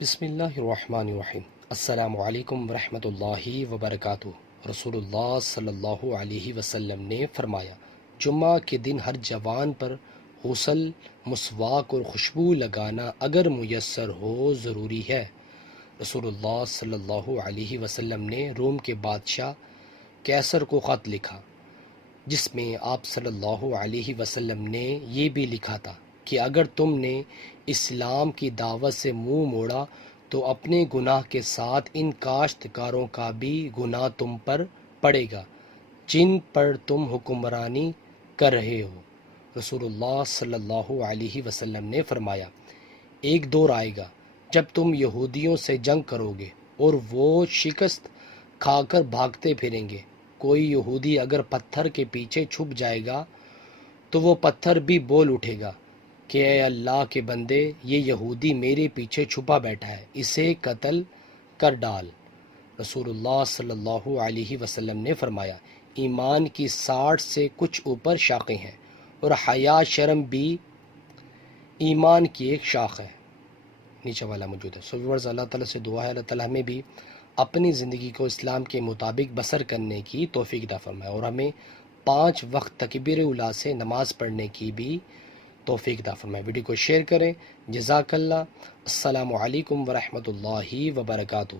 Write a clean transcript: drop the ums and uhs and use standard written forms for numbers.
بسم اللہ الرحمن الرحیم۔ السلام علیکم ورحمۃ اللہ وبرکاتہ۔ رسول اللہ صلی اللہ علیہ وسلم نے فرمایا، جمعہ کے دن ہر جوان پر غسل، مسواک اور خوشبو لگانا اگر میسر ہو ضروری ہے۔ رسول اللہ صلی اللہ علیہ وسلم نے روم کے بادشاہ کیسر کو خط لکھا، جس میں آپ صلی اللہ علیہ وسلم نے یہ بھی لکھا تھا کہ اگر تم نے اسلام کی دعوت سے منہ موڑا تو اپنے گناہ کے ساتھ ان کاشتکاروں کا بھی گناہ تم پر پڑے گا جن پر تم حکمرانی کر رہے ہو۔ رسول اللہ صلی اللہ علیہ وسلم نے فرمایا، ایک دور آئے گا جب تم یہودیوں سے جنگ کرو گے اور وہ شکست کھا کر بھاگتے پھریں گے۔ کوئی یہودی اگر پتھر کے پیچھے چھپ جائے گا تو وہ پتھر بھی بول اٹھے گا کہ اے اللہ کے بندے، یہ یہودی میرے پیچھے چھپا بیٹھا ہے، اسے قتل کر ڈال۔ رسول اللہ صلی اللہ علیہ وسلم نے فرمایا، ایمان کی 60 سے کچھ اوپر شاخیں ہیں اور حیا شرم بھی ایمان کی ایک شاخ ہے۔ نیچے والا موجود ہے۔ سو ویورز، اللہ تعالیٰ سے دعا ہے اللہ تعالیٰ ہمیں بھی اپنی زندگی کو اسلام کے مطابق بسر کرنے کی توفیق عطا فرمائے اور ہمیں 5 وقت تکبیر اولیٰ سے نماز پڑھنے کی بھی توفیق عطا فرمائے۔ ویڈیو کو شیئر کریں۔ جزاک اللہ۔ السلام علیکم ورحمۃ اللہ وبرکاتہ۔